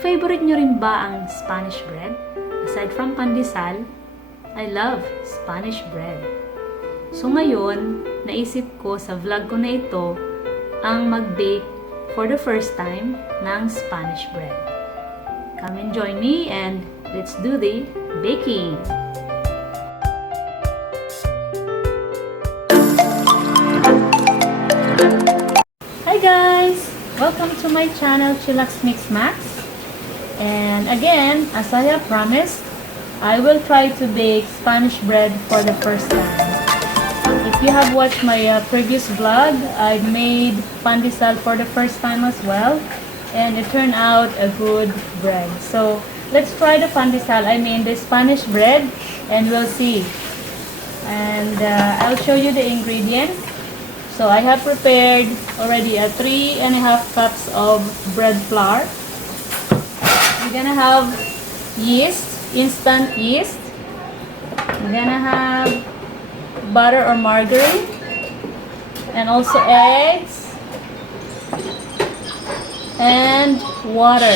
Favorite nyo rin ba ang Spanish bread? Aside from pandesal, I love Spanish bread. So ngayon, naisip ko sa vlog ko na ito ang mag-bake for the first time ng Spanish bread. Come and join me and let's do the baking! Hi guys! Welcome to my channel, Chillax Mix Max. And again, as I have promised, I will try to bake Spanish bread for the first time. If you have watched my previous vlog, I made pandesal for the first time as well. And it turned out a good bread. So, let's try the pandesal, the Spanish bread, and we'll see. And I'll show you the ingredients. So, I have prepared already 3.5 cups of bread flour. We're gonna have yeast, instant yeast. We're gonna have butter or margarine, and also eggs, and water.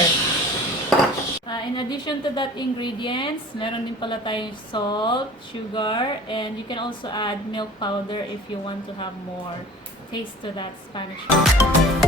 In addition to that ingredients, meron din pala tayong salt, sugar, and you can also add milk powder if you want to have more taste to that Spanish food.